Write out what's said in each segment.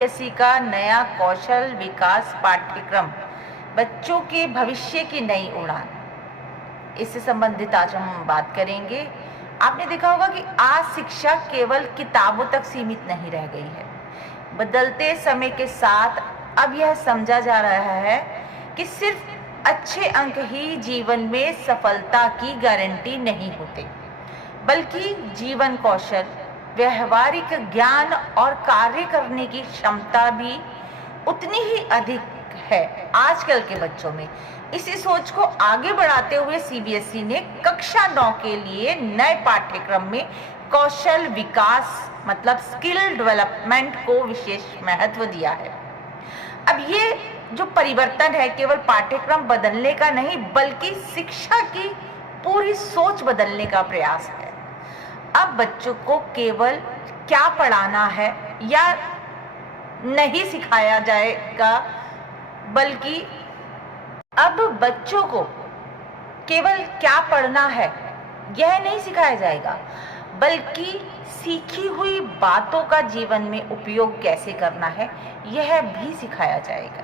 CBSE का नया कौशल विकास पाठ्यक्रम बच्चों के भविष्य की नई उड़ान, इससे संबंधित आज हम बात करेंगे। आपने देखा होगा कि आज शिक्षा केवल किताबों तक सीमित नहीं रह गई है। बदलते समय के साथ अब यह समझा जा रहा है कि सिर्फ अच्छे अंक ही जीवन में सफलता की गारंटी नहीं होते, बल्कि जीवन कौशल, व्यवहारिक ज्ञान और कार्य करने की क्षमता भी उतनी ही अधिक है आजकल के बच्चों में। इसी सोच को आगे बढ़ाते हुए सीबीएसई ने कक्षा 9 के लिए नए पाठ्यक्रम में कौशल विकास मतलब स्किल डेवलपमेंट को विशेष महत्व दिया है। अब ये जो परिवर्तन है केवल पाठ्यक्रम बदलने का नहीं, बल्कि शिक्षा की पूरी सोच बदलने का प्रयास है। अब बच्चों को केवल क्या पढ़ाना है या नहीं सिखाया जाएगा, बल्कि अब बच्चों को केवल क्या पढ़ना है यह नहीं सिखाया जाएगा, बल्कि सीखी हुई बातों का जीवन में उपयोग कैसे करना है यह भी सिखाया जाएगा।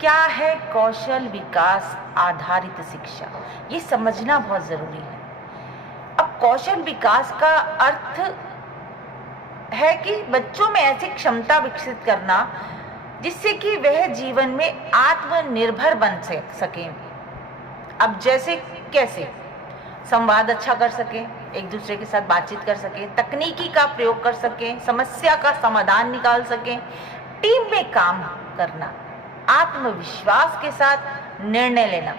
क्या है कौशल विकास आधारित शिक्षा, ये समझना बहुत जरूरी है। अब कौशल विकास का अर्थ है कि बच्चों में ऐसी क्षमता विकसित करना जिससे कि वह जीवन में आत्मनिर्भर बन सकें। अब जैसे कैसे संवाद अच्छा कर सकें, एक दूसरे के साथ बातचीत कर सकें, तकनीकी का प्रयोग कर सकें, समस्या का समाधान निकाल सकें, टीम में काम करना, आत्मविश्वास के साथ निर्णय लेना,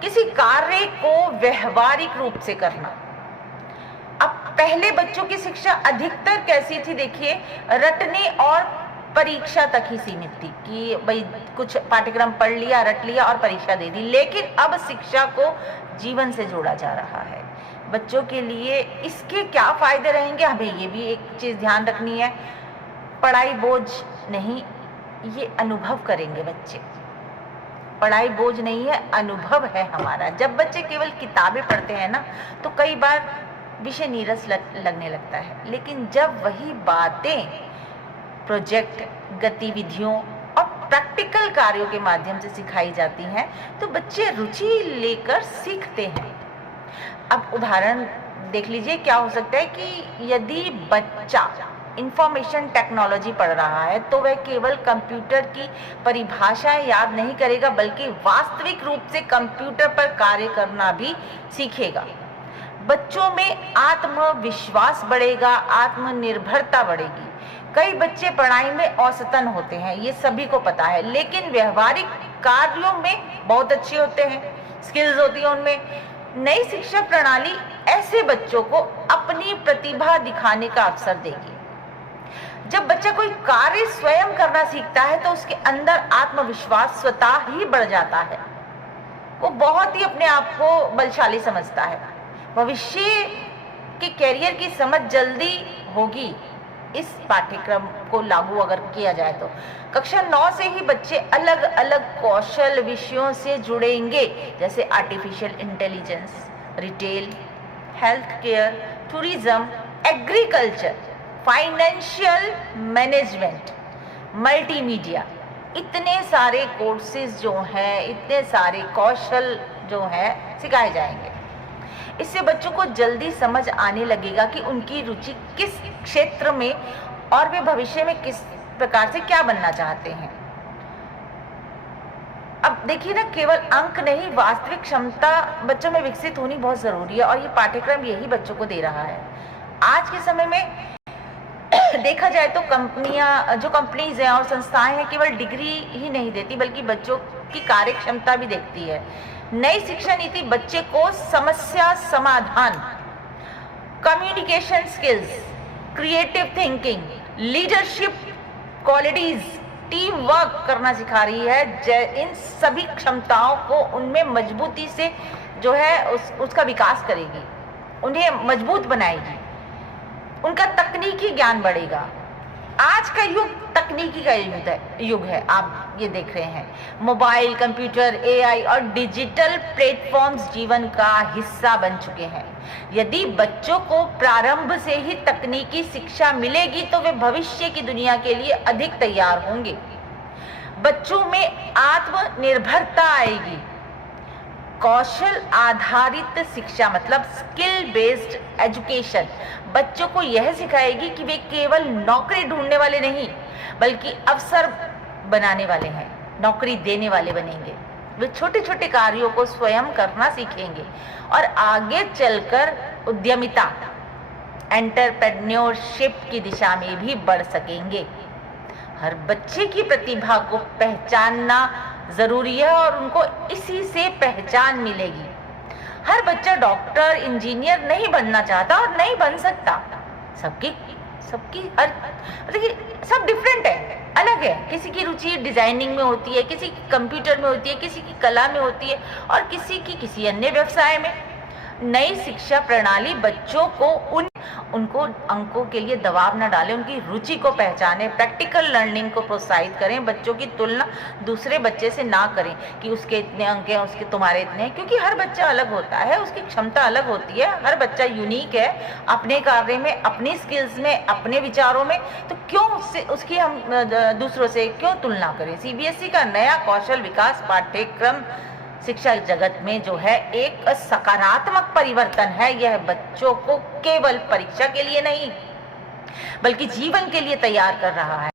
किसी कार्य को व्यवहारिक रूप से करना। अब पहले बच्चों की शिक्षा अधिकतर कैसी थी, देखिए, रटने और परीक्षा तक ही सीमित थी कि भाई कुछ पाठ्यक्रम पढ़ लिया, रट लिया और परीक्षा दे दी। लेकिन अब शिक्षा को जीवन से जोड़ा जा रहा है। बच्चों के लिए इसके क्या फायदे रहेंगे, हमें ये भी एक चीज ध्यान रखनी है। पढ़ाई बोझ नहीं, ये अनुभव करेंगे बच्चे। पढ़ाई बोझ नहीं है, अनुभव है हमारा। जब बच्चे केवल किताबें पढ़ते हैं ना, तो कई बार विषय नीरस लगने लगता है, लेकिन जब वही बातें प्रोजेक्ट, गतिविधियों और प्रैक्टिकल कार्यों के माध्यम से सिखाई जाती हैं, तो बच्चे रुचि लेकर सीखते हैं। अब उदाहरण देख लीजिए, क्या हो सकता है कि यदि बच्चा इंफॉर्मेशन टेक्नोलॉजी पढ़ रहा है तो वह केवल कंप्यूटर की परिभाषाएं याद नहीं करेगा, बल्कि वास्तविक रूप से कंप्यूटर पर कार्य करना भी सीखेगा। बच्चों में आत्मविश्वास बढ़ेगा, आत्मनिर्भरता बढ़ेगी। कई बच्चे पढ़ाई में औसतन होते हैं, ये सभी को पता है, लेकिन व्यवहारिक कार्यों में बहुत अच्छे होते हैं, स्किल्स होती है उनमें। नई शिक्षा प्रणाली ऐसे बच्चों को अपनी प्रतिभा दिखाने का अवसर देगी। जब बच्चा कोई कार्य स्वयं करना सीखता है तो उसके अंदर आत्मविश्वास स्वतः ही बढ़ जाता है। वो बहुत ही अपने आप को बलशाली समझता है। भविष्य के कैरियर की समझ जल्दी होगी इस पाठ्यक्रम को लागू अगर किया जाए तो। कक्षा 9 से ही बच्चे अलग अलग कौशल विषयों से जुड़ेंगे, जैसे artificial intelligence, retail, health care, tourism, agriculture, financial management, multimedia. इतने सारे कोर्सेज जो हैं, इतने सारे कौशल जो हैं सिखाए जाएंगे। इससे बच्चों को जल्दी समझ आने लगेगा कि उनकी रुचि किस क्षेत्र में और वे भविष्य में किस प्रकार से क्या बनना चाहते हैं। अब देखिए ना, केवल अंक नहीं, वास्तविक क्षमता बच्चों में विकसित होनी बहुत जरूरी है, और ये पाठ्यक्रम यही बच्चों को दे रहा है। आज के समय में देखा जाए तो कंपनीज हैं और संस्थाएं हैं, केवल डिग्री ही नहीं देती, बल्कि बच्चों की कार्य क्षमता भी देखती है। नई शिक्षा नीति बच्चे को समस्या समाधान, communication skills, creative thinking, leadership qualities, team work करना सिखा रही है। इन सभी क्षमताओं को उनमें मजबूती से जो है उसका विकास करेगी, उन्हें मजबूत बनाएगी, उनका तकनीकी ज्ञान बढ़ेगा। आज का युग तकनीक तकनीकी का युग है। आप ये देख रहे हैं, मोबाइल, कंप्यूटर, एआई और डिजिटल प्लेटफॉर्म्स जीवन का हिस्सा बन चुके हैं। यदि बच्चों को प्रारंभ से ही तकनीकी शिक्षा मिलेगी तो वे भविष्य की दुनिया के लिए अधिक तैयार होंगे। बच्चों में आत्मनिर्भरता आएगी। कौशल आधारित शिक्षा मतलब स्किल बेस्ड एजुकेशन बच्चों को यह सिखाएगी कि वे केवल नौकरी ढूंढने वाले नहीं बल्कि अवसर बनाने वाले हैं, नौकरी देने वाले बनेंगे। वे छोटे छोटे कार्यों को स्वयं करना सीखेंगे और आगे चलकर उद्यमिता, एंटरप्रेन्योरशिप की दिशा में भी बढ़ सकेंगे। हर बच्चे की प्रतिभा को पहचानना जरूरी है और उनको इसी से पहचान मिलेगी। हर बच्चा डॉक्टर, इंजीनियर नहीं बनना चाहता और नहीं बन सकता। सबकी देखिए सब डिफरेंट है, अलग है। किसी की रुचि डिजाइनिंग में होती है, किसी की कंप्यूटर में होती है, किसी की कला में होती है और किसी की किसी अन्य व्यवसाय में। नई शिक्षा प्रणाली बच्चों को उनको अंकों के लिए दबाव न डालें, उनकी रुचि को पहचाने, प्रैक्टिकल लर्निंग को प्रोत्साहित करें। बच्चों की तुलना दूसरे बच्चे से ना करें कि उसके इतने अंक हैं, उसके तुम्हारे इतने हैं, क्योंकि हर बच्चा अलग होता है, उसकी क्षमता अलग होती है। हर बच्चा यूनिक है अपने कार्य में, अपनी स्किल्स में, अपने विचारों में। तो क्यों उसकी हम दूसरों से क्यों तुलना करें। सीबीएसई का नया कौशल विकास पाठ्यक्रम शिक्षा जगत में जो है एक सकारात्मक परिवर्तन है। यह बच्चों को केवल परीक्षा के लिए नहीं बल्कि जीवन के लिए तैयार कर रहा है।